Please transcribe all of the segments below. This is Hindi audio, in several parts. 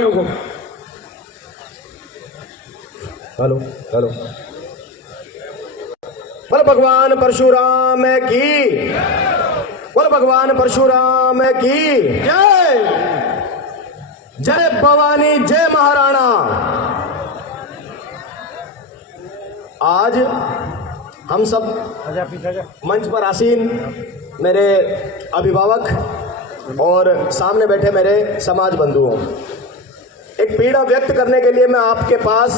रुको। Hello hello. बोल भगवान परशुराम की, बोल भगवान परशुराम की जय। जय भवानी, जय महाराणा। आज हम सब मंच पर आसीन मेरे अभिभावक और सामने बैठे मेरे समाज बंधुओं, एक पीड़ा व्यक्त करने के लिए मैं आपके पास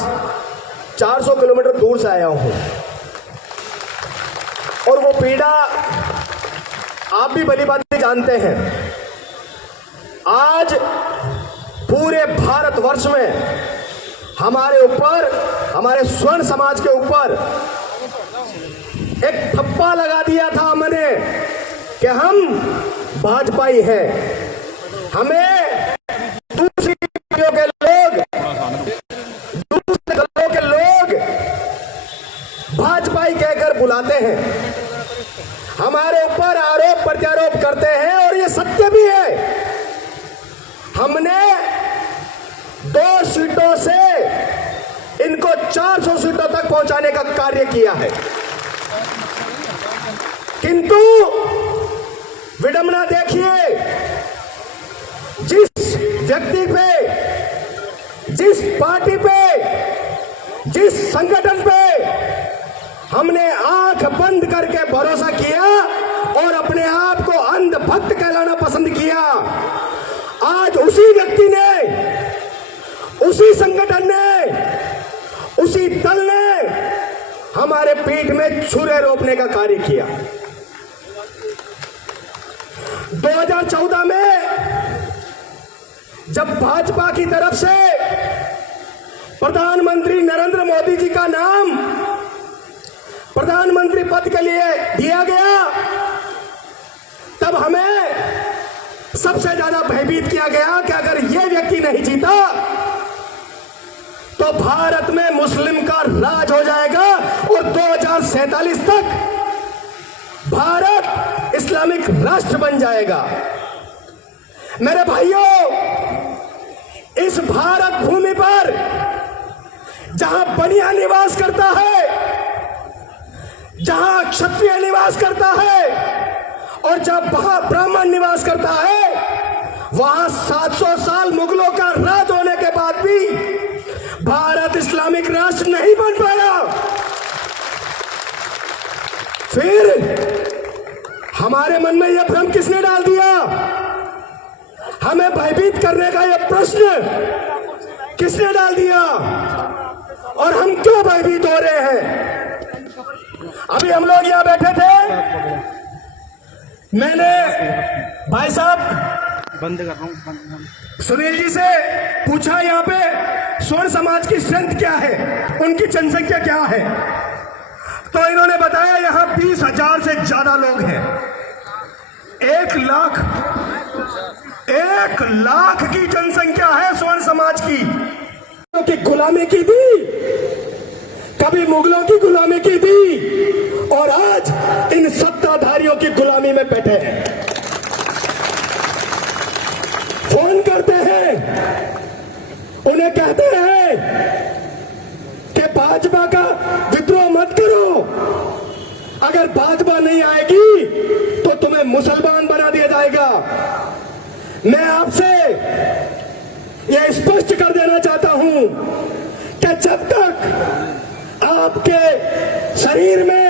400 किलोमीटर दूर से आया हूं। और वो पीड़ा आप भी भली भांति जानते हैं। आज पूरे भारतवर्ष में हमारे ऊपर, हमारे स्वर्ण समाज के ऊपर एक ठप्पा लगा दिया था हमने कि हम भाजपाई हैं। हमें दूसरी दलों के लोग, दूसरे दलों के लोग भाजपाई कहकर बुलाते हैं, हमारे ऊपर आरोप प्रत्यारोप करते हैं और ये सत्य भी है। हमने 2 सीटों से इनको 400 सीटों तक पहुंचाने का कार्य किया है। किंतु विडंबना देखिए, जिस व्यक्ति पे, जिस पार्टी पे, जिस संगठन पे हमने आंख बंद करके भरोसा किया और अपने आप को अंधभक्त कहलाना पसंद किया, आज उसी व्यक्ति ने, उसी संगठन ने, उसी दल ने हमारे पीठ में छुरे रोपने का कार्य किया। 2014 में जब भाजपा की तरफ से प्रधानमंत्री नरेंद्र मोदी जी का नाम प्रधानमंत्री पद के लिए दिया गया, तब हमें सबसे ज्यादा भयभीत किया गया कि अगर यह व्यक्ति नहीं जीता तो भारत में मुस्लिम का राज हो जाएगा और 2047 तक भारत इस्लामिक राष्ट्र बन जाएगा। मेरे भाइयों, इस भारत भूमि पर जहां बनिया निवास करता है, जहां क्षत्रिय निवास करता है और जहां ब्राह्मण निवास करता है, वहां 700 साल मुगलों का राज होने के बाद भी भारत इस्लामिक राष्ट्र नहीं बन पाया। फिर हमारे मन में यह भ्रम किसने डाल दिया? हमें भयभीत करने का यह प्रश्न किसने डाल दिया? और हम क्यों भयभीत हो रहे हैं? अभी हम लोग यहां बैठे थे, मैंने भाई साहब बंद कर रहा हूं, सुनील जी से पूछा यहाँ पे स्वर्ण समाज की स्ट्रेंथ क्या है, उनकी जनसंख्या क्या है, तो इन्होंने बताया यहाँ 20,000 से ज्यादा लोग हैं। 1 लाख की जनसंख्या है स्वर्ण समाज की। की गुलामी की थी, कभी मुगलों की गुलामी की थी और आज इन सत्ताधारियों की गुलामी में बैठे हैं। फोन करते हैं, उन्हें कहते हैं कि भाजपा का विद्रोह मत करो, अगर भाजपा नहीं आएगी तो तुम्हें मुसलमान बना दिया जाएगा। मैं आपसे यह स्पष्ट कर देना चाहता हूं कि जब तक आपके शरीर में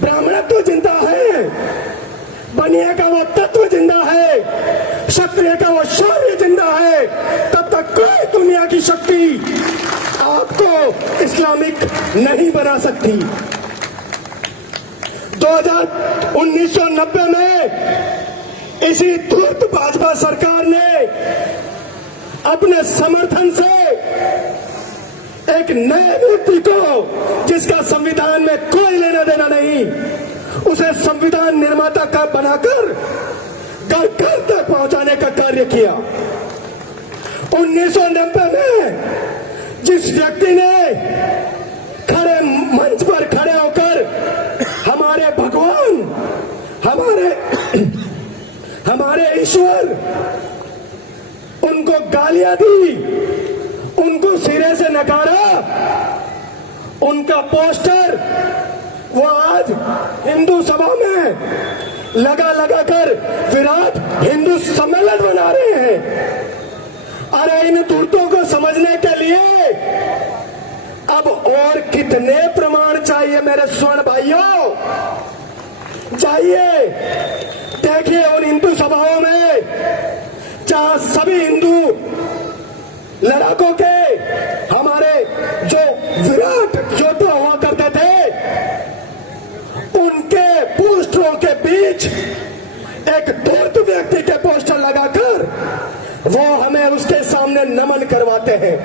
ब्राह्मणत्व जिंदा है, बनिया का वो तत्व जिंदा है, क्षत्रिय का वो शौर्य जिंदा है, तब तक कोई दुनिया की शक्ति आपको इस्लामिक नहीं बना सकती। 1990 में इसी धूर्त भाजपा सरकार ने अपने समर्थन से एक नए व्यक्ति को, जिसका संविधान में कोई लेना देना नहीं, उसे संविधान निर्माता का बनाकर घर घर तक पहुंचाने का कार्य किया। 1990 में जिस व्यक्ति ने खड़े मंच पर खड़े होकर हमारे भगवान, हमारे ईश्वर, उनको गालियां दी, उनको सिरे से नकारा। उनका पोस्टर वो आज हिंदू सभा में लगा कर विराट हिंदू सम्मेलन बना रहे हैं। अरे इन तुर्तों को समझने के लिए अब और कितने प्रमाण चाहिए मेरे स्वर्ण भाइयों? चाहिए देखिए उन हिंदू सभाओं में जहां सभी हिंदू लड़ाकों के हमारे जो विराट योद्धा हुआ करते थे उनके पोस्टरों के बीच एक धूर्त व्यक्ति के पोस्टर लगाकर वो हमें उसके सामने नमन करवाते हैं।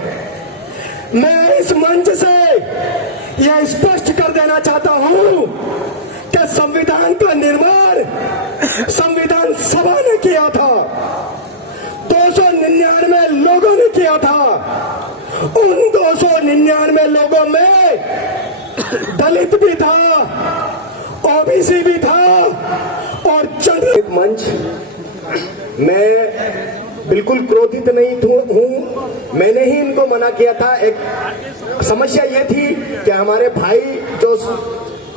मैं इस मंच से यह स्पष्ट कर देना चाहता हूं कि संविधान का निर्माण संविधान सभा ने किया था, 299 लोगों ने किया था। उन 299 लोगों में दलित भी था, ओबीसी भी था और चंद्र मंच। मैं बिल्कुल क्रोधित नहीं हूं, मैंने ही इनको मना किया था। एक समस्या ये थी कि हमारे भाई जो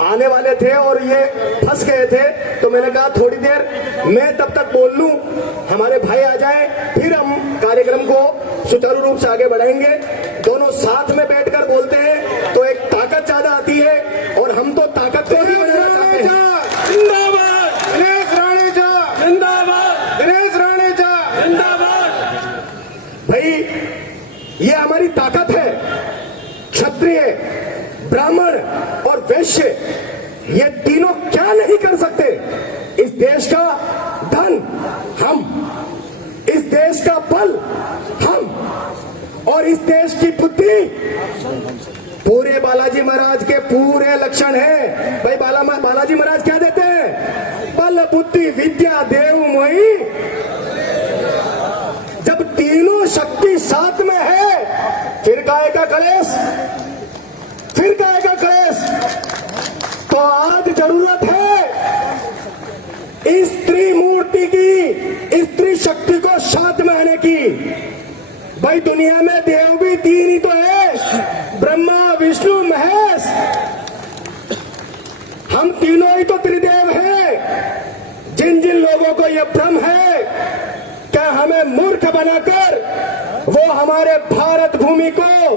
आने वाले थे और ये फंस गए थे, तो मैंने कहा थोड़ी देर मैं तब तक बोल लूं, हमारे भाई आ जाएं, फिर हम कार्यक्रम को सुचारू रूप से आगे बढ़ाएंगे। दोनों साथ में बैठकर बोलते हैं तो एक ताकत ज्यादा आती है और हम तो ताकत को ही बनाना चाहते हैं। जिंदाबाद दिनेश राणेजा, जिंदाबाद दिनेश राणेजा, जिंदाबाद। भाई ये हमारी ताकत है। क्षत्रिय, ब्राह्मण और वैश्य ये तीनों क्या नहीं कर सकते? इस देश का धन हम, इस देश का बल हम और इस देश की बुद्धि पूरे बालाजी महाराज के पूरे लक्षण हैं। भाई बालाजी महाराज क्या देते हैं? बल बुद्धि विद्या देव मोही। जब तीनों शक्ति साथ में है फिर काहे का कलेश, फिर काहेगा क्लेश? तो आज जरूरत है इस त्रिमूर्ति की, इस त्रिशक्ति को साथ में आने की। भाई दुनिया में देव भी तीन ही तो है, ब्रह्मा विष्णु महेश। हम तीनों ही तो त्रिदेव हैं। जिन जिन लोगों को यह भ्रम है कि हमें मूर्ख बनाकर वो हमारे भारत भूमि को,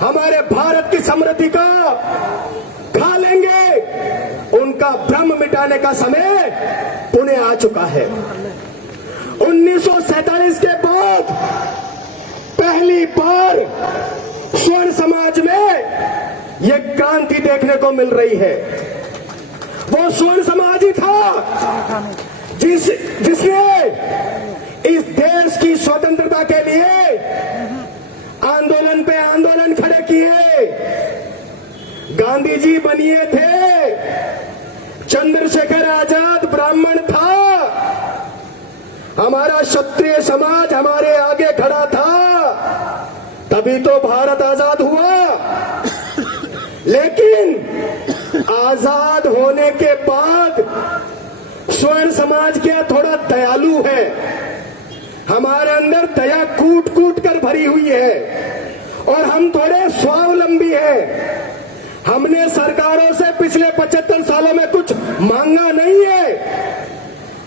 हमारे भारत की समृद्धि का खा लेंगे, उनका भ्रम मिटाने का समय पुणे आ चुका है। 1947 के बाद पहली बार स्वर्ण समाज में यह क्रांति देखने को मिल रही है। वो स्वर्ण समाज ही था जिसने इस देश की स्वतंत्रता के लिए आंदोलन पे आंदोलन खड़े किए। गांधी जी बनिए थे, चंद्रशेखर आजाद ब्राह्मण था, हमारा क्षत्रिय समाज हमारे आगे खड़ा था, तभी तो भारत आजाद हुआ। लेकिन आजाद होने के बाद स्वर्ण समाज क्या थोड़ा दयालु है, हमारे अंदर दया कूट कूट कर भरी हुई है और हम थोड़े स्वावलंबी हैं। हमने सरकारों से पिछले 75 सालों में कुछ मांगा नहीं है।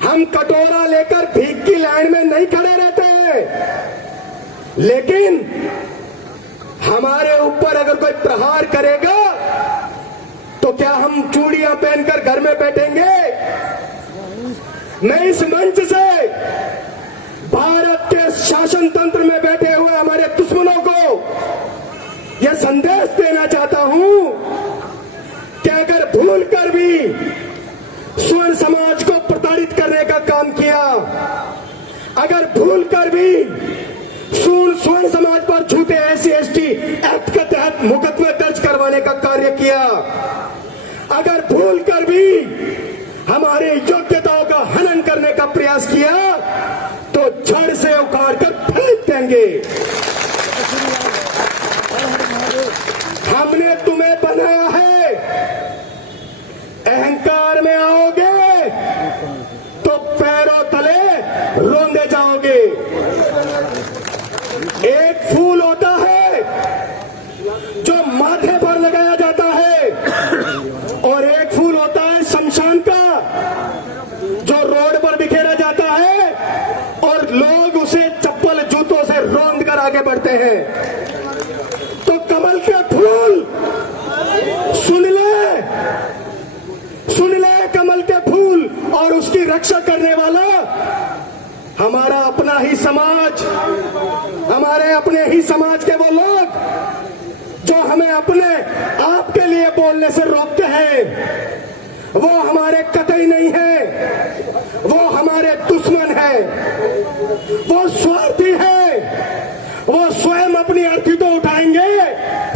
हम कटोरा लेकर भीख की लाइन में नहीं खड़े रहते हैं। लेकिन हमारे ऊपर अगर कोई प्रहार करेगा तो क्या हम चूड़ियां पहनकर घर में बैठेंगे? मैं इस मंच से भारत के शासन तंत्र में बैठे हुए हमारे दुश्मनों को यह संदेश देना चाहता हूं कि अगर भूलकर भी स्वर्ण समाज को प्रताड़ित करने का काम किया, अगर भूलकर भी स्वर्ण समाज पर झूठे SC/ST एक्ट के तहत मुकदमे दर्ज करवाने का कार्य किया, अगर भूलकर भी हमारे योग्यताओं का हनन करने का प्रयास किया तो जड़ से उखाड़ कर फेंक देंगे। हमने तुम्हें बनाया है, अहंकार में आओगे तो पैरों तले रोंदे जाओगे। आगे बढ़ते हैं। तो कमल के फूल सुन ले कमल के फूल, और उसकी रक्षा करने वाला हमारा अपना ही समाज, हमारे अपने ही समाज के वो लोग जो हमें अपने आप के लिए बोलने से रोकते हैं, वो हमारे कतई नहीं है, वो हमारे दुश्मन है, वो स्वार्थी है, वो स्वयं अपनी अर्थी तो उठाएंगे,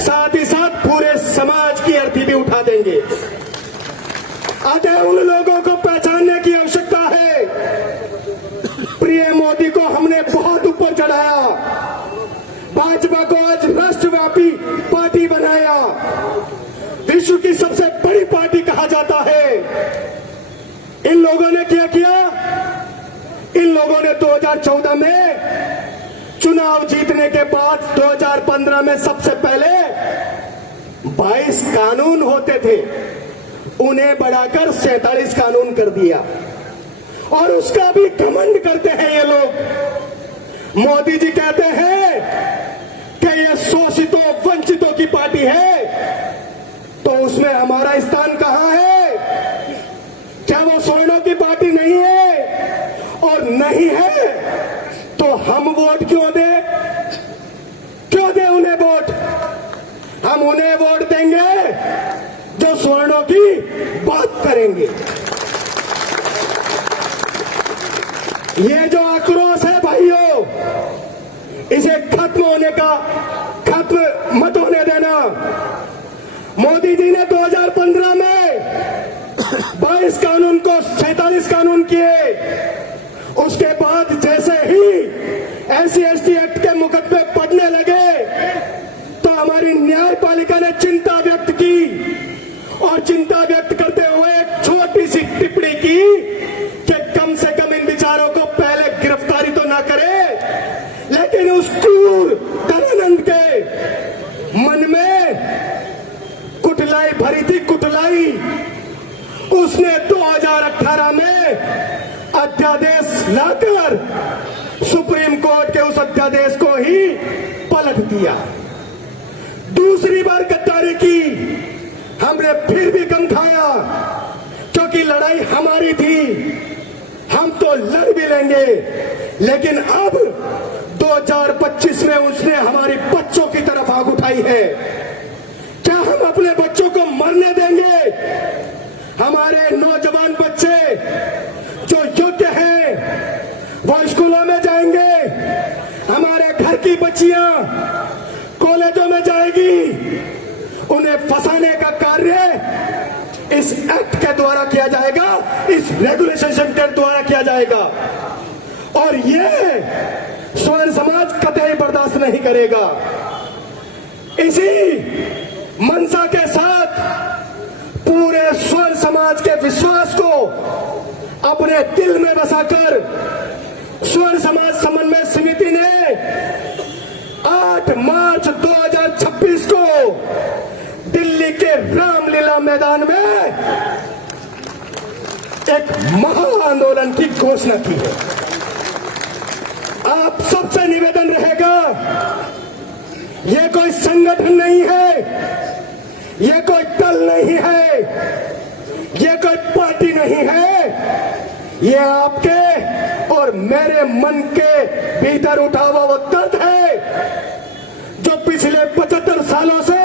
साथ ही साथ पूरे समाज की अर्थी भी उठा देंगे। अतः उन लोगों को पहचानने की आवश्यकता है। प्रिय मोदी को हमने बहुत ऊपर चढ़ाया, भाजपा को आज राष्ट्रव्यापी पार्टी बनाया, विश्व की सबसे बड़ी पार्टी कहा जाता है। इन लोगों ने क्या किया? इन लोगों ने 2014 में चुनाव जीतने के बाद 2015 में सबसे पहले 22 कानून होते थे, उन्हें बढ़ाकर 47 कानून कर दिया, और उसका भी घमंड करते हैं ये लोग। मोदी जी कहते हैं कि ये शोषितों वंचितों की पार्टी है, तो उसमें हमारा स्थान कहां है? क्या वो स्वर्णों की पार्टी नहीं है? और नहीं है तो हम वोट क्यों दें? क्यों दें उन्हें वोट? हम उन्हें वोट देंगे जो स्वर्णों की बात करेंगे। ये जो आक्रोश है भाइयों, इसे खत्म मत होने देना। मोदी जी ने 2015 में 22 कानून को 47 कानून किए। उसके बाद जैसे ही SC/ST एक्ट के मुकदमे पड़ने लगे तो हमारी न्यायपालिका ने चिंता व्यक्त की, और चिंता व्यक्त करते हुए एक छोटी सी टिप्पणी की कि कम से कम इन विचारों को पहले गिरफ्तारी तो ना करे, लेकिन उस क्रूर दयानंद के मन में कुटलाई भरी थी, कुटलाई। उसने 2018 में अध्यादेश लाकर सुप्रीम कोर्ट के उस अध्यादेश को ही पलट दिया। दूसरी बार गद्दारी की, हमने फिर भी कम खाया, क्योंकि लड़ाई हमारी थी, हम तो लड़ भी लेंगे। लेकिन अब 2025 में उसने हमारी बच्चों की तरफ आग उठाई है। क्या हम अपने बच्चों को मरने देंगे? हमारे नौजवान बच्चे जो योग्य हैं वो स्कूलों में जाएंगे, हमारे घर की बच्चियां कॉलेजों में जाएगी, उन्हें फंसाने का कार्य इस एक्ट के द्वारा किया जाएगा, इस रेगुलेशन के द्वारा किया जाएगा, और ये स्वर्ण समाज कतई बर्दाश्त नहीं करेगा। इसी मंशा के साथ पूरे स्वर्ण समाज के विश्वास को अपने दिल में बसाकर स्वर्ण समाज समन्वय समिति ने 8 मार्च 2026 को दिल्ली के रामलीला मैदान में एक महा आंदोलन की घोषणा की है। आप सबसे निवेदन रहेगा, यह कोई संगठन नहीं है, यह कोई दल नहीं है, यह कोई पार्टी नहीं है, यह आपके और मेरे मन के भीतर उठा हुआ वो दर्द है जो पिछले 75 सालों से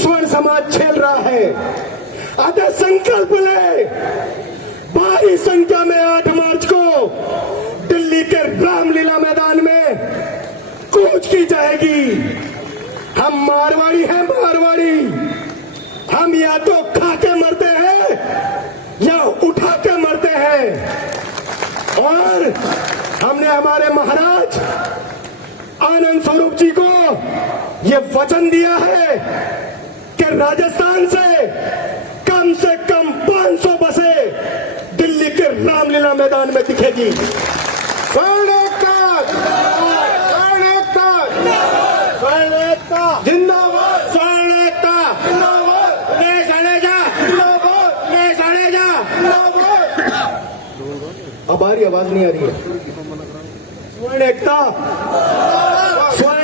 स्वर्ण समाज झेल रहा है। अतः संकल्प ले, भारी संख्या में 8 मार्च को दिल्ली के रामलीला मैदान में कूच की जाएगी। हम मारवाड़ी हैं, मारवाड़ी। हम या तो खा के मरते हैं या उठा के मरते हैं। और हमने हमारे महाराज आनंद स्वरूप जी को यह वचन दिया है कि राजस्थान से कम 500 बसें दिल्ली के रामलीला मैदान में दिखेगी। जिंदाबाद, स्वर्णता जिंदाबाद, ले सड़ेगा जिंदाबाद, ले सड़ेगा जिंदाबाद। अब आ रही आवाज नहीं आ रही है? स्वर्ण एकता, स्वर्ण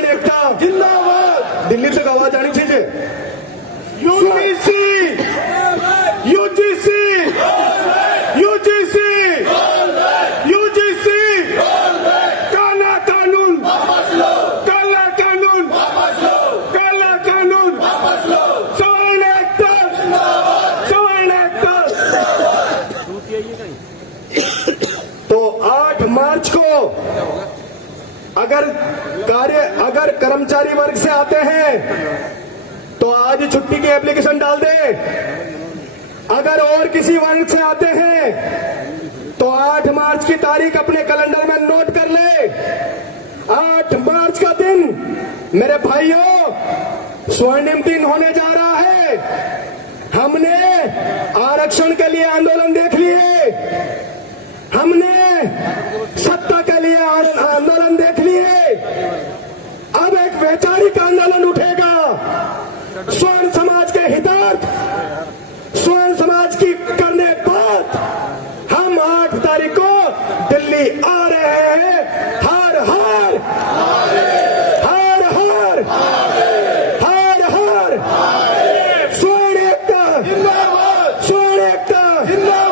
जिंदाबाद। दिल्ली तक आवाज आनी चाहिए। यूजीसी यूजीसी यूजीसी यूजीसी काला कानून काला कानून काला कानून सवर्ण एक्टर सवर्ण एक्टर। तो 8 मार्च को अगर कर्मचारी वर्ग से आते हैं तो आज ही छुट्टी की एप्लीकेशन डाल दे। अगर और किसी वर्ग से आते हैं तो 8 मार्च की तारीख अपने कैलेंडर में नोट कर ले। 8 मार्च का दिन मेरे भाइयों स्वर्णिम दिन होने जा रहा है। हमने आरक्षण के लिए आंदोलन देख लिए, हमने सत्ता के लिए आंदोलन देख लिए, अब एक वैचारिक आंदोलन उठेगा स्वर्ण समाज के हितार्थ, स्वर्ण समाज की करने बात। हम 8 तारीख को दिल्ली आ रहे हैं। हर हर हर हर हर हर स्वर्ण एकता जिंदाबाद, स्वर्ण एकता जिंदाबाद।